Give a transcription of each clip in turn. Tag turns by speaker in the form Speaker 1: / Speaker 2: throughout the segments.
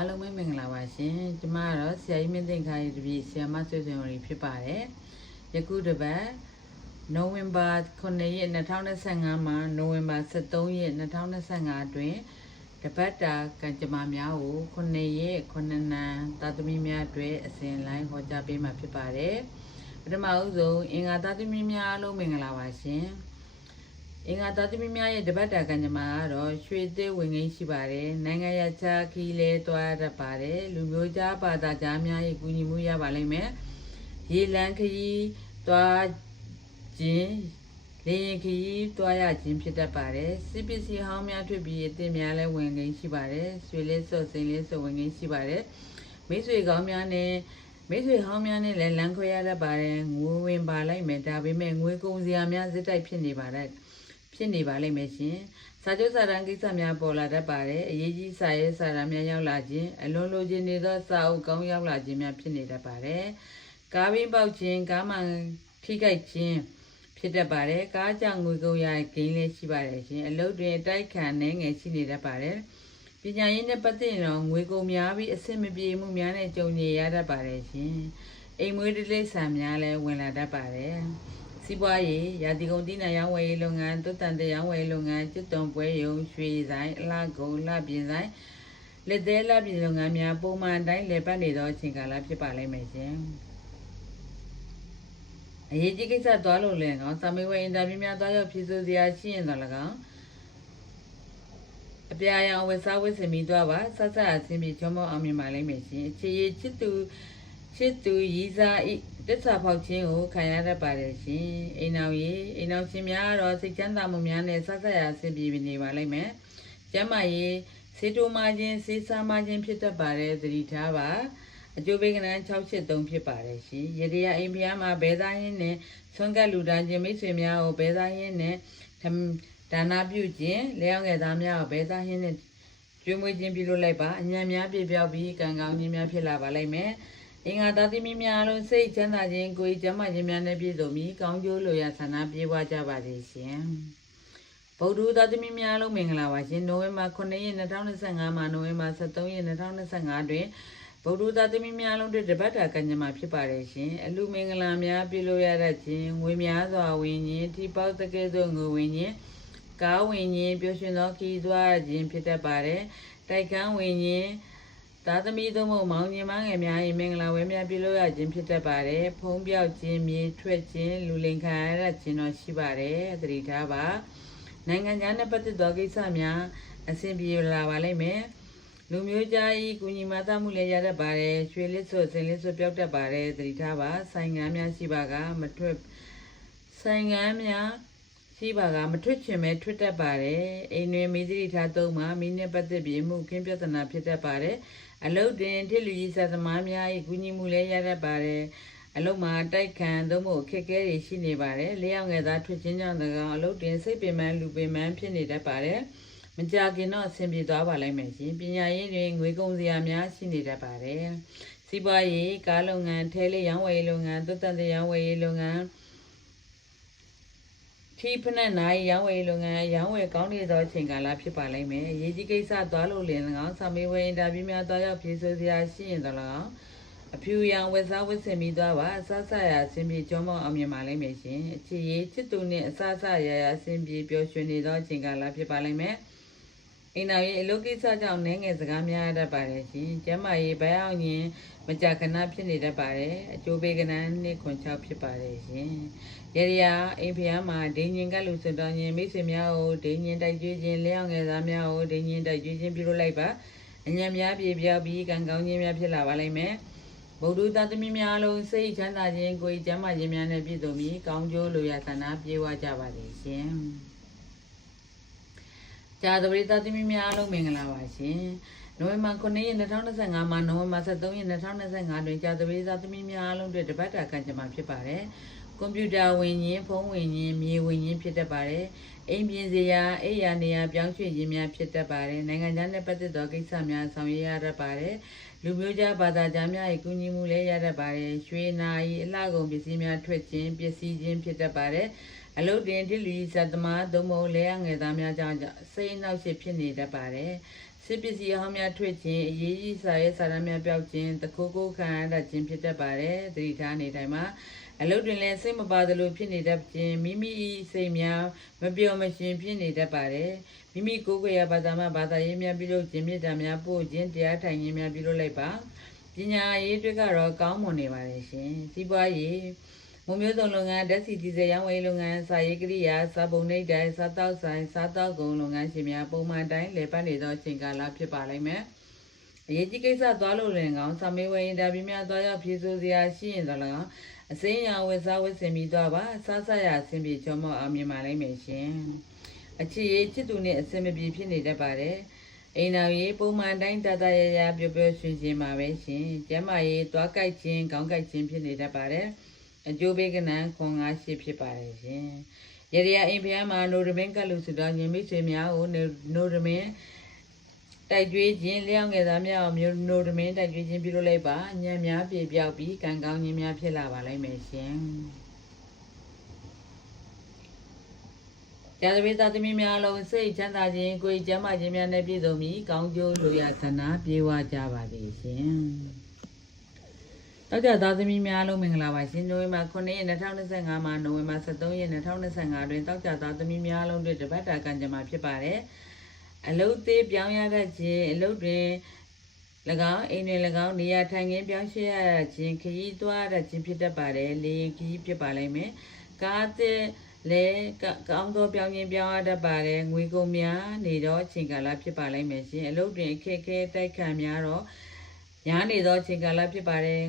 Speaker 1: အားလုံးပဲမင်္ဂလာပါရှင်ကျမကတော့ဆရာကြီးမင်းသိန်းခါရီတပည့်ဆရာမဆွေဆွေဝင်ဖြစ်ပါတယ်ယခုတစ်ပတ်နိုဝင်ဘာ9ရက်2025မှာနိုဝင်ဘာ23ရက်2025အတွင်းတပတ်တာကံကြမ္မာများကို9ရက်9နံသာသမီများအတွက်အစဉ်လိုင်းဟောကြားပေးမှာဖြစ်ပါတယ်ပထမဦးဆုံးအင်္ဂါသာသမီများအားလုံးမင်္ဂလာပါရှင် အင်္ဂါသာသမီများရဲ့တပတ်တာကံကြမ္မာကတော့ရွှေသစ်ဝင်ငိမ့်ရှိပါတယ်နိုင်ငံရခြားခီးလဲတွားတတ်ပါတယ်လူမျိုးခြားဘာသာခြားများရဲ့ကူညီမှုရပါလိမ့်မယ်ရေလန်းခရီးတွားခြင်းလေရင်ခရီးတွားရခြင်းဖြစ်တတ်ပါတယ်စစ်ပစ္စည်းဟောင်းများထွက်ပြီးအသစ်များလဲဝင်ငိမ့်ရှိပါတယ်ရွှေလဲစော့စိန်လဲစော့ဝင်ငိမ့်ရှိပါတယ်မိတ်ဆွေကောင်းများနဲ့မိတ်ဆွေဟောင်းများနဲ့လည်းလမ်းခွဲရတတ်ပါတယ်ငွေဝင်ပါလိုက်မယ်ဒါပေမဲ့ငွေကုန်စရာများစစ်တိုက်ဖြစ်နေပါတယ် ဖြစ်နေပါလိမ့်မယ်ရှင်စာချုပ်စာတမ်းကိစ္စများပေါ်လာတတ်ပါတယ်အရေးကြီးစာရေးစာတမ်းများရောက်လာခြင်းအလွန်လိုချင်နေသောစာအုပ်ကောင်းရောက်လာခြင်းများဖြစ်နေတတ်ပါတယ်ကားဘင်းပေါက်ခြင်းကားမှန်ထိခိုက်ခြင်းဖြစ်တတ်ပါတယ်ကားကြောင့်ငွေကုန်ရဂိမ်းလည်းရှိပါတယ်ရှင်အလုပ်တွင်အတိုက်ခံနေငယ်ရှိနေတတ်ပါတယ်ပညာရေးနဲ့ပတ်သက်ရင်တော့ငွေကုန်များပြီးအဆင်မပြေမှုများနဲ့ကြုံနေရတတ်ပါတယ်ရှင်အိမ်မွေးတိလိษံများလည်းဝင်လာတတ်ပါတယ် စီးပွားရေးရာသီကုန်တိနံရောင်းဝယ်ရေးလုပ်ငန်းတွတ်တန်တဲ့ရောင်းဝယ်ရေးလုပ်ငန်းကျွတ်တုံပွဲရုံရွှေဆိုင်အလားကုန်လှပြင်ဆိုင်လက်သေးလှပြင်လုပ်ငန်းများပုံမှန်တိုင်းလည်ပတ်နေသောအချိန်ကာလဖြစ်ပါလိမ့်မယ်ရှင်အရေးကြီးကိစ္စသွားလို့လည်းကောင်းစာမေးပွဲအင်တာဗျူးများသွားရောက်ဖြေဆိုစရာရှိရင်တော့လည်းကောင်းအပြာရောင်ဝက်စားဝက်စင်ပြီးသွားပါဆက်ဆက်အဆင်းပြေချုံမောအောင်မြင်ပါလိမ့်မယ်ရှင်အခြေရချစ်သူချစ်သူရီးစားဤ တစ္ဆာဖောက်ခြင်းကိုခံရတတ်ပါတယ်ရှင်အိမ်အောင်ရေးအိမ်အောင်ရှင်များတော့စိတ်ချမ်းသာမှုများနဲ့ဆက်ဆက်အဆင်းပြေနေပါလိမ့်မယ်ကျမ်းမာရေးစေတိုမာခြင်းစေးစားမာခြင်းဖြစ်တတ်ပါတယ်သတိထားပါအကျိုးပေးကနန်း683ဖြစ်ပါတယ်ရှင်ရတရားအိမ်ဖျားမှာဘဲသားရင်းနဲ့ဆွမ်းကပ်လူတန်းခြင်းမိတ်ဆွေများကိုဘဲသားရင်းနဲ့ဒါနာပြုခြင်းလျောင်းငယ်သားများကိုဘဲသားရင်းနဲ့ကျွေးမွေးခြင်းပြုလုပ်လိုက်ပါအညံများပြပြောက်ပြီးကံကောင်းခြင်းများဖြစ်လာပါလိမ့်မယ် အင်္ဂါသားသမီးများအလုံးစိတ်ချမ်းသာခြင်းကိုယ်ကျမ်းမာခြင်းများနဲ့ပြည့်စုံပြီးကောင်းကျိုးလိုရာဆန္ဒပြေဝကြပါစေရှင်ဗုဒ္ဓသားသမီးများလုံးမင်္ဂလာပါရှင်နိုဝင်ဘာ9ရက်2025မှာနိုဝင်ဘာ23ရက်2025တွင်ဗုဒ္ဓသားသမီးများလုံးတို့တပတ်တာကံကြမ္မာဖြစ်ပါတယ်ရှင်အလူမင်္ဂလာများပြုလို့ရတတ်ခြင်းငွေများစွာဝင်ခြင်းထိပေါက်တကယ်သို့ငွေဝင်ခြင်းကားဝင်ခြင်းပျော်ရွှင်သောခီးသွားခြင်းဖြစ်တတ်ပါတယ်တိုက်ကန်းဝင်ခြင်း သားသမီးတို့မို့မောင်ညီမငယ်များ၏မင်္ဂလာဝဲများပြုလို့ရခြင်းဖြစ်တတ်ပါတယ်ဖုံးပြောက်ခြင်းမြေထွက်ခြင်းလူလိန်ခံရတတ်ခြင်းတော့ရှိပါတယ်သတိထားပါနိုင်ငံခြားနဲ့ပတ်သက်သောကိစ္စများအဆင်ပြေလာပါလိမ့်မယ်လူမျိုးကြားဤကုညီမသားမှုလည်းရတတ်ပါတယ်ရွှေလစ်ဆွစင်လစ်ဆွပြောက်တတ်ပါတယ်သတိထားပါဆိုင်ငန်းများရှိပါကမထွက်ဆိုင်ငန်းများရှိပါကမထွက်ချင်ပဲထွက်တတ်ပါတယ်အိမ်တွင်မိသတိထားသုံးမှာမိနဲ့ပတ်သက်ပြီးမှုခင်းပြဿနာဖြစ်တတ်ပါတယ် အလုတ်တွင်ထစ်လူကြီးဆက်သမားများ၏ကုညီမှုလည်းရတတ်ပါတယ်အလုတ်မှာတိုက်ခံသို့မဟုတ်ခက်ခဲတွေရှိနေပါတယ်လျှောက်ငယ်သားထွက်ချင်းကြောင့်၎င်းအလုတ်တွင်စိတ်ပင်ပန်းလူပင်ပန်းဖြစ်နေတတ်ပါတယ်မကြခင်တော့အဆင်ပြေသွားပါလိမ့်မယ်ရှင်ပညာရေးတွင်ငွေကုန်စရာများရှိနေတတ်ပါတယ်စီးပွားရေးကားလုပ်ငန်းထဲလေးရောင်းဝယ်ရေးလုပ်ငန်းသွတ်တန်တဲ့ရောင်းဝယ်ရေးလုပ်ငန်း ထီးဖက်နဲ့နိုင်ရောင်းဝယ်လုပ်ငန်းရောင်းဝယ်ကောင်းနေသောအချိန်ကာလဖြစ်ပါလိမ့်မယ်။ရေးကြီးကိစ္စသွားလို့လင်၎င်းဆာမေးဝဲအင်တာဗျူးများသွားရောက်ဖြေဆိုစရာရှိရင်တော့၎င်းအဖြူရောင်ဝက်စားဝက်စင်ပြီးသွားပါအဆဆရာအဆင်ပြေကြောမောင်းအောင်မြင်ပါလိမ့်မယ်ရှင်။အခြေရေးချစ်သူနဲ့အဆဆရာရာအဆင်ပြေပျော်ရွှင်နေသောအချိန်ကာလဖြစ်ပါလိမ့်မယ်။အိမ်တော်ရေးအလုပ်ကိစ္စကြောင့်နည်းငယ်စကားများတတ်ပါတယ်ရှင်။ကျမ်းမာရေးဘဲအောင်ရင်မကြာခဏဖြစ်နေတတ်ပါတယ်။အကျိုးပေးကနန်းနှစ်ခွန်6ဖြစ်ပါတယ်ရှင်။ ရရအိမ်ဖျားမှာဒိန်ညင်ကလူစတော်ညင်မိတ်ဆွေများကိုဒိန်ညင်တိုက်ကျွေးခြင်းလျောင်းငယ်သားများကိုဒိန်ညင်တိုက်ကျွေးခြင်းပြုလုပ်လိုက်ပါ။အညံများပြေပြောက်ပြီးကံကောင်းခြင်းများဖြစ်လာပါလိမ့်မယ်။ဗုဒ္ဓသားသမီးများလုံးစိတ်ချမ်းသာခြင်းကိုယ်ကျမ်းမာခြင်းများနဲ့ပြည့်စုံပြီးကောင်းကျိုးလိုရာဆန္ဒပြေဝကြပါစေရှင်။ကြာသပတေးသားသမီးများအားလုံးမင်္ဂလာပါရှင်။နိုဝင်ဘာ9ရက်2025မှာနိုဝင်ဘာ23ရက်2025တွင်ကြာသပတေးသားသမီးများအားလုံးအတွက်တပတ်တာကံကြမ္မာဖြစ်ပါတယ်။ ကွန်ပျူတာဝင်ရင်ဖုန်းဝင်ရင်မြေဝင်ရင်ဖြစ်တတ်ပါတယ်။အိမ်ပြင်စရာအိယာနေရာပြောင်းရွှေ့ခြင်းများဖြစ်တတ်ပါတယ်။နိုင်ငံခြားနဲ့ပတ်သက်သောကိစ္စများဆောင်ရွက်ရတတ်ပါတယ်။လူမျိုးကြားဘာသာကြားများ၏ကူညီမှုလည်းရတတ်ပါတယ်။ရွှေနာရီအလှကုန်ပစ္စည်းများထွက်ခြင်းပစ္စည်းခြင်းဖြစ်တတ်ပါတယ်။အလုတ်တင်တိလူဇတ်သမားသုံးမလဲရငယ်သားများကြောင့်စိတ်နှောက်ရှက်ဖြစ်နေတတ်ပါတယ်စစ်ပစ္စည်းအဟောင်းများထွက်ခြင်းအရေးကြီးစာရေးစာတမ်းများပျောက်ခြင်းတခိုးကိုခံရတတ်ခြင်းဖြစ်တတ်ပါတယ်သတိထားနေတိုင်းမှာ အလုတ်တွင်လည်းစိတ်မပါသလိုဖြစ်နေတတ်ခြင်းမိမိစိတ်များမပြောမရှင်ဖြစ်နေတတ်ပါတယ်မိမိကိုယ်ကိုယ်ရဘာသာမှဘာသာရေးများပြုလုပ်ခြင်းမြတ်တာများပို့ခြင်းတရားထိုင်ခြင်းများပြုလုပ်လိုက်ပါပညာရေးတွေကတော့ကောင်းမွန်နေပါတယ်ရှင်စီးပွားရေးမုံမျိုးစုံလုပ်ငန်းဓာတ်ဆီဒီဇယ်ရောင်းဝယ်လုပ်ငန်းစာရေးကရိယာစာပုံနှိပ်တိုင်းစားတောက်ဆိုင်စားတောက်ကုန်လုပ်ငန်းရှင်များပုံမှန်တိုင်းလည်ပတ်နေသောအချိန်ကာလဖြစ်ပါလိမ့်မယ်အရေးကြီးကိစ္စသွားလို့လည်းကောင်းစာမေးဝယ်ရင်ဒါပြများသွားရောက်ဖြေဆိုစရာရှိရင်တော့လည်းကောင်း အစင်းရောင်ဝယ်စားဝယ်ဆင်ပြီးသွားပါစားစားရအဆင်ပြေချောမောအောင်မြင်ပါလိမ့်မယ်ရှင်အချစ်ရေးချစ်သူနဲ့အဆင်မပြေဖြစ်နေတတ်ပါတယ်အိမ်တော်ရေးပုံမှန်တိုင်းတတရရပျော်ပျော်ရွှင်ရွှင်ပါပဲရှင်ကျမ်းမာရေးသွားကြိုက်ခြင်းခေါင်းကြိုက်ခြင်းဖြစ်နေတတ်ပါတယ်အကျိုးပေးကနန်းခွန်ငါရှိဖြစ်ပါတယ်ရှင်ရရအိမ်ဖျားမှာနိုရမင်းကလူစုတော်ညီမိတ်ဆွေများကိုနိုရမင်း တိုက်ကျွေးခြင်းလျောင်းငယ်သားများအောင်မျိုးနိုဒမင်းတိုက်ကျွေးခြင်းပြုလုပ်လိုက်ပါညံများပြေပြောက်ပြီးကံကောင်းခြင်းများဖြစ်လာပါလိမ့်မယ်ရှင်။ကြာသပတေးသားသမီးများအလုံးစိတ်ချမ်းသာခြင်းကိုယ်ကျမ်းမာခြင်းများနဲ့ပြည့်စုံပြီးကောင်းကျိုးလိုရာဆန္ဒပြေဝကြပါစေရှင်။တောက်ကြသားသမီးများအလုံးမင်္ဂလာပါရှင်။နိုဝင်ဘာ9ရက်2025မှာနိုဝင်ဘာ23ရက်2025တွင်တောက်ကြသားသမီးများအလုံးတို့တပတ်တာကံကြမ္မာဖြစ်ပါတယ်။ အလုတ်သေးပြောင်းရတတ်ခြင်းအလုတ်တွင်၎င်းအိမ်တွင်၎င်းနေရာထိုင်ခင်းပြောင်းရွှေ့ရခြင်းခရီးသွားရခြင်းဖြစ်တတ်ပါတယ်လေရင်ခရီးဖြစ်ပါလိမ့်မယ်ကားတဲ့လေကောင်းသောပြောင်းခြင်းပြောင်းရတတ်ပါတယ်ငွေကုန်များနေတော့အချိန်ကာလဖြစ်ပါလိမ့်မယ်ရှင်အလုတ်တွင်အခက်ခဲတိုက်ခံများတော့ညာနေသောအချိန်ကာလဖြစ်ပါတယ်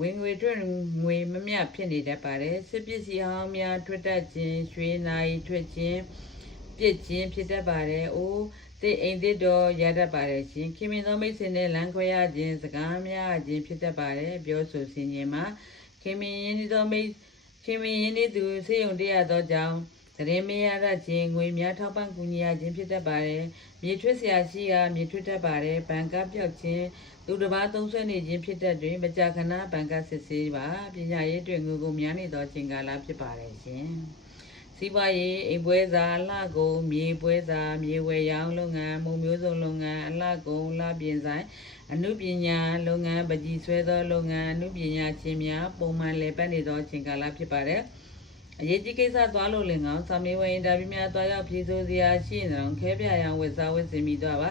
Speaker 1: ဝင်ငွေထွက်ငွေမမျှဖြစ်နေတတ်ပါတယ်စစ်ပစ္စည်းဟောင်းများထွက်တတ်ခြင်းရွှေနိုင်ထွက်ခြင်းပြစ်ခြင်းဖြစ်တတ်ပါတယ်အိုး သိအိမ်သစ်တော်ရတတ်ပါတယ်ရှင်ခင်မင်သောမိတ်ဆွေနဲ့လမ်းခွဲရခြင်းစကားများခြင်းဖြစ်တတ်ပါတယ်ပြောဆိုဆင်ခြင်မှာခင်မင်ရင်းသောမိတ်ခင်မင်ရင်းသူစေယုံတရားသောကြောင့်တရင်မရတတ်ခြင်းငွေများထောက်ပံ့ကူညီရခြင်းဖြစ်တတ်ပါတယ်မြေထွတ်ဆရာရှိရာမြေထွတ်တတ်ပါတယ်ဘဏ်ကပြောက်ခြင်းသူတစ်ပါးသုံးဆွဲနေခြင်းဖြစ်တတ်တွင်မကြာခဏဘဏ်ကစစ်ဆေးပါပညာရေးတွင်ငွေကုန်များနေသောချိန်ကာလဖြစ်ပါတယ်ရှင် စီးပွားရေးအိမ်ပွဲစားအလှကုန်မြေပွဲစားမြေဝယ်ရောင်းလုပ်ငန်းမုံမျိုးစုံလုပ်ငန်းအလှကုန်လှပြင်ဆိုင်အမှုပညာလုပ်ငန်းပကြီးဆွဲသောလုပ်ငန်းအမှုပညာချင်းများပုံမှန်လည်ပတ်နေသောအချိန်ကာလဖြစ်ပါတယ်အရေးကြီးကိစ္စသွားလို့လည်းငောင်းစာမေးဝယ်အင်တာဗျူးများသွားရောက်ဖြေဆိုစရာရှိရင်တော့ခဲပြရန်ဝယ်စားဝယ်စင်ပြီးသွားပါ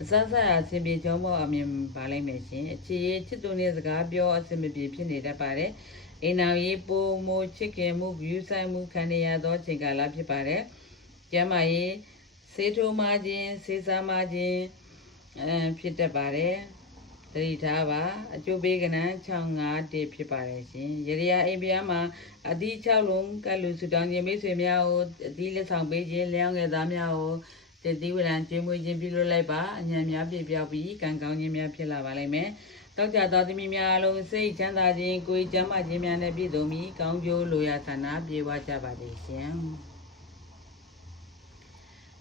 Speaker 1: အစစအဆင်ပြေချုံမောအမြင်ပါလိုက်မယ်ရှင်အခြေရေးချစ်သူနဲ့စကားပြောအဆင်မပြေဖြစ်နေတတ်ပါတယ် အိမ်တော်ရေးပိုမိုချစ်ခင်မှုယူဆိုင်မှုခံရသောချိန်ကာလဖြစ်ပါတယ်ကျမ်းမာရေးဆေးထိုးမှခြင်းဆေးစားမှခြင်းအဲဖြစ်တတ်ပါတယ်သတိထားပါအကျိုးပေးကနန်း65တိဖြစ်ပါတယ်ရှင်ရရအိမ်ပြားမှာအသီး6လုံးကလူစုတောင်းခြင်းမိတ်ဆွေများကိုအသီးလက်ဆောင်ပေးခြင်းလျောင်းငယ်သားများကိုတတိဝရံကျွေးမွေးခြင်းပြုလုပ်လိုက်ပါအញ្ញံများပြပြောက်ပြီးကံကောင်းခြင်းများဖြစ်လာပါလိမ့်မယ် တောက်ကြသောသမီးများအလုံးစိတ်ချမ်းသာခြင်းကိုယ်ကျမ်းမာခြင်းများနဲ့ပြည့်စုံပြီးကောင်းကျိုးလိုရာဆန္ဒပြေဝကြပါစေရှင်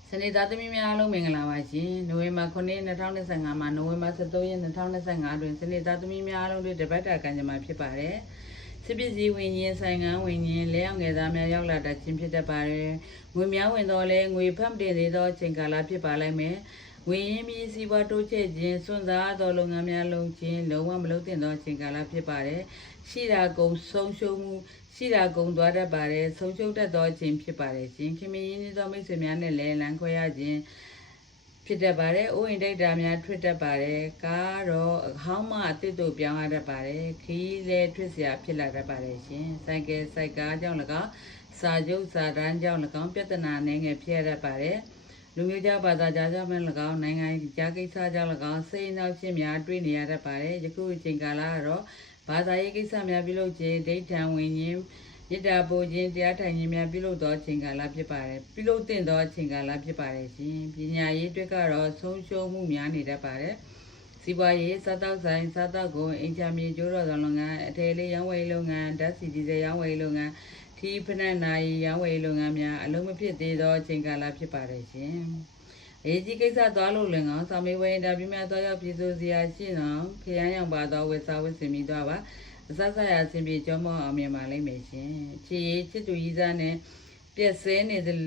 Speaker 1: စနေသားသမီးများအလုံးမင်္ဂလာပါရှင်နိုဝင်ဘာ9ရက်2025မှာနိုဝင်ဘာ23ရက်2025တွင်စနေသားသမီးများအလုံးတွေတပတ်တာကံကြမ္မာဖြစ်ပါတယ်စစ်ပစ္စည်းဝင်ရင်ဆိုင်ငန်းဝင်ရင်လဲအောင်ငယ်သားများရောက်လာတတ်ခြင်းဖြစ်တတ်ပါတယ်ငွေများဝင်တော့လဲငွေဖတ်တင်သေးသောအချိန်ကာလဖြစ်ပါလိမ့်မယ်ဝ င်းရင်ပြီးစီးပွားတိုးချဲ့ခြင်းစွန့်စားသောလုပ်ငန်းများလုပ်ခြင်းလုံးဝမလုပ်သင့်သောအချိန်ကာလဖြစ်ပါတယ်။ရှိတာကုန်ဆုံးရှုံးမှုရှိတာကုန်သွားတတ်ပါတယ်။ဆုံးရှုံးတတ်သောအချိန်ဖြစ်ပါတယ်ရှင်။ခင်မင်းရင်းသောမိတ်ဆွေများနဲ့လည်းလမ်းခွဲရခြင်းဖြစ်တတ်ပါတယ်။အိုးအိမ်တိုက်တာများထွက်တတ်ပါတယ်။ကားတော့အဟောင်းမအသစ်တို့ပြောင်းရတတ်ပါတယ်။ခီးလည်းထွက်เสียဖြစ်လာတတ်ပါတယ်ရှင်။စိုက်ကယ်စိုက်ကားကြောင့်၎င်းစာချုပ်စာတမ်းကြောင့်၎င်းပြဿနာနေငယ်ဖြစ်ရတတ်ပါတယ်။ လူမျိုးကြဘာသာကြားကြမှ၎င်းနိုင်ငံကြားကိစ္စကြောင့်၎င်းစိတ်နှောက်ခြင်းများတွေ့နေရတတ်ပါတယ်ယခုအချိန်ကာလကတော့ဘာသာရေးကိစ္စများပြုလုပ်ခြင်းဒိဋ္ဌံဝင်ခြင်းမေတ္တာပို့ခြင်းတရားထိုင်ခြင်းများပြုလုပ်သောအချိန်ကာလဖြစ်ပါတယ်ပြုလုပ်သင့်သောအချိန်ကာလဖြစ်ပါတယ်ရှင်ပညာရေးအတွက်ကတော့ဆုံးရှုံးမှုများနေတတ်ပါတယ်စီးပွားရေးစားတောက်ဆိုင်စားတောက်ကုန်အင်ချာမြေကျိုးတော်လုပ်ငန်းအထည်လေးရောင်းဝယ်လုပ်ငန်းဓာတ်စီဒီဇယ်ရောင်းဝယ်လုပ်ငန်း ခီးဖနက်နာရီရောင်းဝယ်လုပ်ငန်းများအလုံးမဖြစ်သေးသောအချိန်ကာလဖြစ်ပါတယ်ရှင်။အေးကြီးကိစ္စသွားလို့လည်းငောင်းစာမေးပွဲအင်တာဗျူးများသွားရောက်ပြည်သူစရာရှိတော့ခရမ်းရောင်ပါသောဝက်စာဝက်စင်ပြီးသွားပါအစစရအစဉ်ပြေကျောမောအောင်မြင်ပါလိမ့်မယ်ရှင်။ချီချစ်သူကြီးစားနဲ့ပြပြက်ဆဲနေတဲ့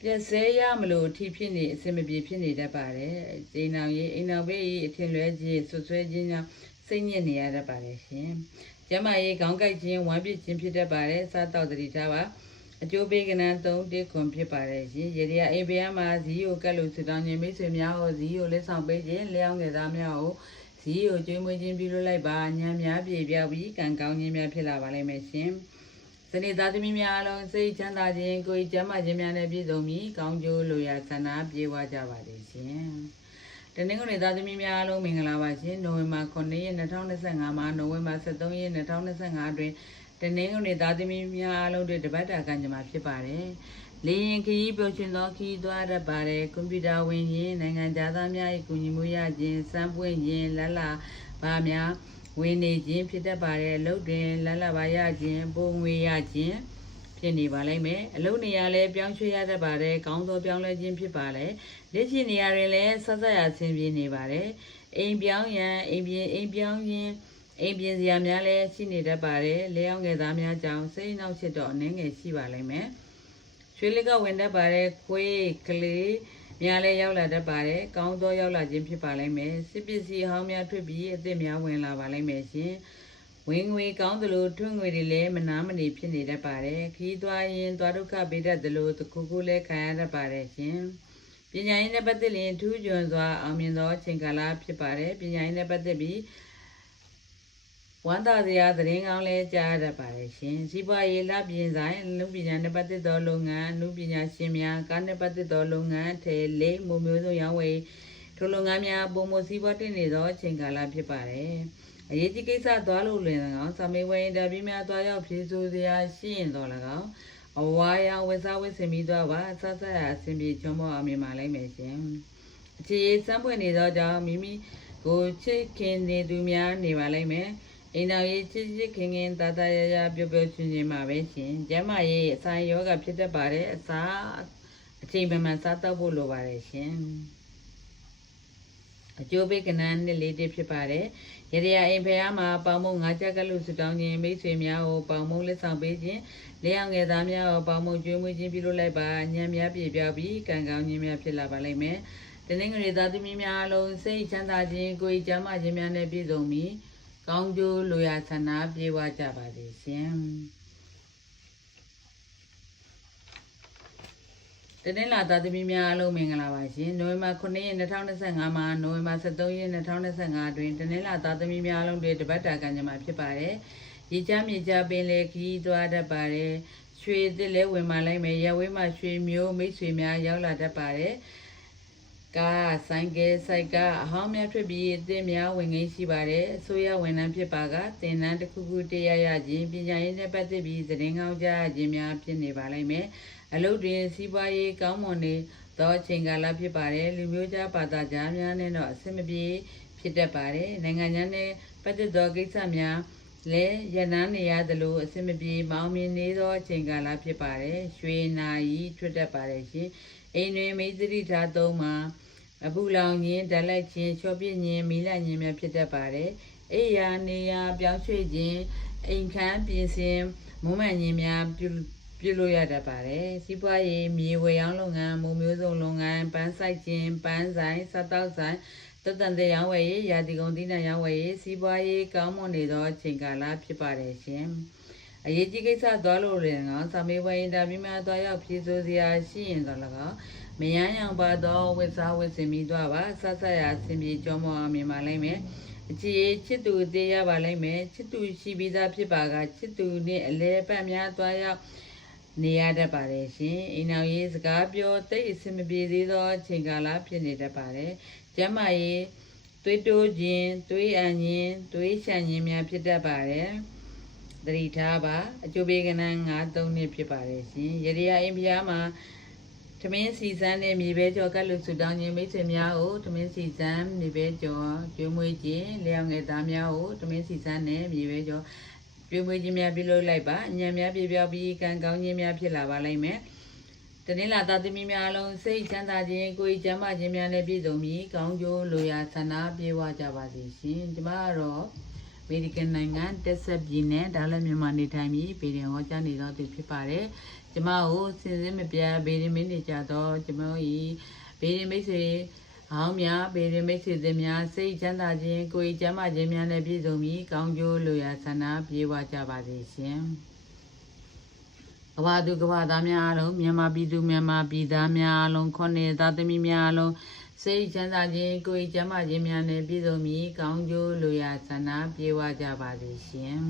Speaker 1: ပြက်ဆဲရမလို့အထီးဖြစ်နေအစင်မပြေဖြစ်နေတတ်ပါတယ်အိမ်အောင်ရေးအိမ်အောင်ဘေးကြီးအထင်လွဲခြင်းဆွဆွဲခြင်းကြောင့်စိတ်ညစ်နေရတတ်ပါတယ်ရှင် ကျမရေးခေါင်းကိုက်ခြင်းဝမ်းပစ်ခြင်းဖြစ်တတ်ပါတယ်စားတော့တတိထားပါအကျိုးပေးကနန်း3တိခွန်ဖြစ်ပါတယ်ရှင်ရေဒီယာအိမ်ဘေးမှာဇီးကိုကတ်လို့ဆူတောင်းခြင်းမိတ်ဆွေများဟောဇီးကိုလက်ဆောင်ပေးခြင်းလျောင်းငယ်သားများကိုဇီးကိုကျွေးမွေးခြင်းပြုလုပ်လိုက်ပါညံများပြေပြောက်ပြီးကံကောင်းခြင်းများဖြစ်လာပါလိမ့်မယ်ရှင်စနေသားသမီးများအလုံးစိတ်ချမ်းသာခြင်းကိုယ်ကျမ်းမာခြင်းများနဲ့ပြည့်စုံပြီးကောင်းကျိုးလိုရာဆန္ဒပြေဝကြပါစေရှင်။ တနင်္ဂနွေသားသမီးများအလုံးမင်္ဂလာပါရှင်။နိုဝင်ဘာ9ရက်2025မှာနိုဝင်ဘာ13ရက်2025အတွင်းတနင်္ဂနွေသားသမီးများအလုံးတွေတပတ်တာကံကြမ္မာဖြစ်ပါတယ်။လေရင်ခရီးပျော်ရွှင်သောခရီးသွားတတ်ပါတယ်။ကွန်ပျူတာဝင်ရင်နိုင်ငံသားများ၏ကူညီမှုရခြင်းစမ်းပွင့်ခြင်းလလဘာများဝင်နေခြင်းဖြစ်တတ်ပါတယ်အလုပ်တွင်လလပါရခြင်းပုံငွေရခြင်းဖြစ်နေပါလိမ့်မယ်အလုပ်နေရာလည်းပြောင်းရွှေ့ရတတ်ပါတယ်ကောင်းသောပြောင်းလဲခြင်းဖြစ်ပါလေ လက်ရှိနေရာတွင်လည်းဆက်ဆက်ရဆင်းပြေနေပါတယ်အိမ်ပြောင်းရန်အိမ်ပြင်အိမ်ပြောင်းရင်အိမ်ပြင်စရာများလည်းရှိနေတတ်ပါတယ်လေအောင်ငယ်သားများကြောင့်စိတ်နှောက်ရှက်တော့အနှဲငယ်ရှိပါလိမ့်မယ်ရွှေလက်ကဝင်တတ်ပါတယ်ခွေးကလေးများလည်းရောက်လာတတ်ပါတယ်။ကောင်းသောရောက်လာခြင်းဖြစ်ပါလိမ့်မယ်။စစ်ပစ္စည်းအဟောင်းများထွက်ပြီးအသစ်များဝင်လာပါလိမ့်မယ်ရှင်။ဝင်ငွေကောင်းသလိုထွန်းငွေတွေလည်းမနာမနေဖြစ်နေတတ်ပါတယ်။ခီးသွားရင်သွားဒုက္ခပေးတတ်သလိုတခုခုလည်းခံရတတ်ပါတယ်ရှင်။ ပညာရေးနဲ့ပတ်သက်ရင်ထူးချွန်စွာအောင်မြင်သောအချိန်ကာလဖြစ်ပါတယ်။ပညာရေးနဲ့ပတ်သက်ပြီးဝမ်းသာစရာသတင်းကောင်းလဲကြားရတတ်ပါတယ်ရှင်။စီးပွားရေးလပြင်ဆိုင်အမှုပညာနဲ့ပတ်သက်သောလုပ်ငန်းအမှုပညာရှင်များကားနဲ့ပတ်သက်သောလုပ်ငန်းထဲလိမ့်မှုမျိုးစုံရောင်းဝယ်ထိုလုပ်ငန်းများပုံမစီးပွားတင်နေသောအချိန်ကာလဖြစ်ပါတယ်။အရေးကြီးကိစ္စသွားလို့လွင်၎င်းစာမေးပွဲအင်တာဗျူးများသွားရောက်ဖြေဆိုစရာရှိရင်တော့၎င်း အဝါရောင်ဝက်စားဝက်စင်ပြီးသွားပါဆက်ဆက်ရာအဆင်ပြေချောမောအောင်မြင်ပါလိမ့်မယ်ရှင်။အခြေရေးစမ်းပွင့်နေသောကြောင့်မိမိကိုချစ်ခင်နေသူများနေပါလိမ့်မယ်။အိမ်တော်ရေးချစ်ချစ်ခင်ခင်တာတာရရပျော်ပျော်ရွှင်ရွှင်မှာပဲရှင်ကျမ်းမာရေးအဆိုင်ယောဂဖြစ်တတ်ပါတယ်အစာအချိန်မှန်မှန်စားတော့ဖို့လိုပါတယ်ရှင် အကျိုးပေးကနန်းနှစ်လေးတစ်ဖြစ်ပါတယ်ရရအိမ်ဖះမှာပေါင်မုံငါးချက်ကလို့ဆူတောင်းခြင်းမိတ်ဆွေများကိုပေါင်မုံလက်ဆောင်ပေးခြင်းလျှောင်းငယ်သားများကိုပေါင်မုံကျွေးမွေးခြင်းပြုလုပ်လိုက်ပါညံများပြေပြောက်ပြီးကံကောင်းခြင်းများဖြစ်လာပါလိမ့်မယ်တနင်္ဂနွေသားသမီးများအလုံးစိတ်ချမ်းသာခြင်းကိုယ်ကျမ်းမာခြင်းများနဲ့ပြည့်စုံပြီးကောင်းကျိုးလိုရာဆန္ဒပြေဝကြပါစေရှင် တနင်္လာသားသမီးများအားလုံးမင်္ဂလာပါရှင်နိုဝင်ဘာ9ရက်2025မှာနိုဝင်ဘာ23ရက်2025တွင်တနင်္လာသားသမီးများအားလုံးတွေတပတ်တာကံကြမ္မာဖြစ်ပါတယ်ရေချမ်းမြေချပင်လေခီးသွားတတ်ပါတယ်ရွှေသစ်လဲဝင်มาလိုက်မယ်ရဝေးမှာရွှေမျိုးမိတ်ဆွေများရောက်လာတတ်ပါတယ် ကားဆိုင်ကယ်စိုက်ကအဟောင်းများဖြစ်ပြီးအသင်းများဝင်ငိမ့်ရှိပါတယ်အစိုးရဝန်ထမ်းဖြစ်ပါကတင်နန်းတစ်ခုခုတရရခြင်းပညာရေးနဲ့ပတ်သက်ပြီးသတင်းကောင်းကြားရခြင်းများဖြစ်နေပါလိမ့်မယ်အလုပ်တွင်စီးပွားရေးကောင်းမွန်နေသောအချိန်ကာလဖြစ်ပါတယ်လူမျိုးခြားဘာသာကြားများနဲ့တော့အဆင်မပြေဖြစ်တတ်ပါတယ်နိုင်ငံခြားနဲ့ပတ်သက်သောကိစ္စများလဲရနန်းနေရသလိုအဆင်မပြေမောင်းမြင်နေသောအချိန်ကာလဖြစ်ပါတယ်ရွှေနာရီထွက်တတ်ပါတယ်ရှင်အိမ်တွင်မိသတိထားသုံးမှာ အပူလောင်ခြင်းဓာတ်လိုက်ခြင်းချောပြည့်ခြင်းမီးလက်ခြင်းများဖြစ်တတ်ပါတယ်အိယာနေယာပြောင်းရွှေ့ခြင်းအိမ်ခန်းပြင်ဆင်မုံမှန်ခြင်းများပြုပြုလို့ရတတ်ပါတယ်စီးပွားရေးမြေဝယ်ရောင်းလုပ်ငန်းမုံမျိုးစုံလုပ်ငန်းပန်းဆိုင်ခြင်းပန်းဆိုင်စားတောက်ဆိုင်တတန်တဲ့ရောင်းဝယ်ရေးရာဒီကုံတိနံရောင်းဝယ်ရေးစီးပွားရေးကောင်းမွန်နေသောအချိန်ကာလဖြစ်ပါတယ်ရှင်အရေးကြီးကိစ္စသွားလို့လည်းငေါစာမေးပွဲအင်တာဗျူးများသွားရောက်ဖြေဆိုစရာရှိရင်တော့၎င်း မယမ်းရောင်ပါသောဝစ်စားဝစ်စင်ပြီးသွားပါဆက်ဆက်ရာဆင်ပြေကြောမောအောင်မြင်ပါလိမ့်မယ်အခြေချစ်သူအသေးရပါလိမ့်မယ်ချစ်သူရှိပြီးသားဖြစ်ပါကချစ်သူနဲ့အလဲပတ်များသွားရောက်နေရတတ်ပါတယ်ရှင်အိမ်အောင်ရေးစကားပြောတိတ်အဆင်မပြေသေးသောအချိန်ကာလဖြစ်နေတတ်ပါတယ်ကျမ်းမာရေးသွေးတိုးခြင်းသွေးအန်ခြင်းသွေးရှံခြင်းများဖြစ်တတ်ပါတယ်သတိထားပါအကျိုးပေးကဏ္ဍ9 3နှစ်ဖြစ်ပါတယ်ရှင်ရရအိမ်ဖျားမှာ သမင်းစီစမ်းနဲ့မြေပဲကြော်ကတ်လူဆူတောင်းခြင်းမိတ်ဆွေများကိုသမင်းစီစမ်းမြေပဲကြော်ကျွေးမွေးခြင်းလျှောက်ငယ်သားများကိုသမင်းစီစမ်းနဲ့မြေပဲကြော်ကျွေးမွေးခြင်းများပြုလုပ်လိုက်ပါအညံများပြပြောက်ပြီးကံကောင်းခြင်းများဖြစ်လာပါလိမ့်မယ်တနင်္လာသားသမီးများအလုံးစိတ်ချမ်းသာခြင်းကိုယ်ကျမ်းမာခြင်းများနဲ့ပြည့်စုံပြီးကောင်းကျိုးလိုရာဆန္ဒပြေဝကြပါစေရှင်ကျမကတော့အမေရိကန်နိုင်ငံတက်ဆက်ပြည်နယ်ဒါလည်းမြန်မာနေထိုင်ပြီးပြည်တော်ဟောကြားနေသောသူဖြစ်ပါတယ် ကျမကိုစင်စင်မပြတ်ဗေဒမင်းနေကြတော့ကျမတို့ဤဗေဒမိတ်ဆွေဟောင်းများဗေဒမိတ်ဆွေသည်များစိတ်ချမ်းသာခြင်းကိုယ်ဤကျမ်းမာခြင်းများနဲ့ပြည့်စုံပြီးကောင်းကျိုးလိုရာဆန္ဒပြေဝကြပါစေရှင်ကဘာသူကဘာသားများအားလုံးမြန်မာပြည်သူမြန်မာပြည်သားများအားလုံးခေါနေသားသမီးများအားလုံးစိတ်ချမ်းသာခြင်းကိုယ်ဤကျမ်းမာခြင်းများနဲ့ပြည့်စုံပြီးကောင်းကျိုးလိုရာဆန္ဒပြေဝကြပါစေရှင်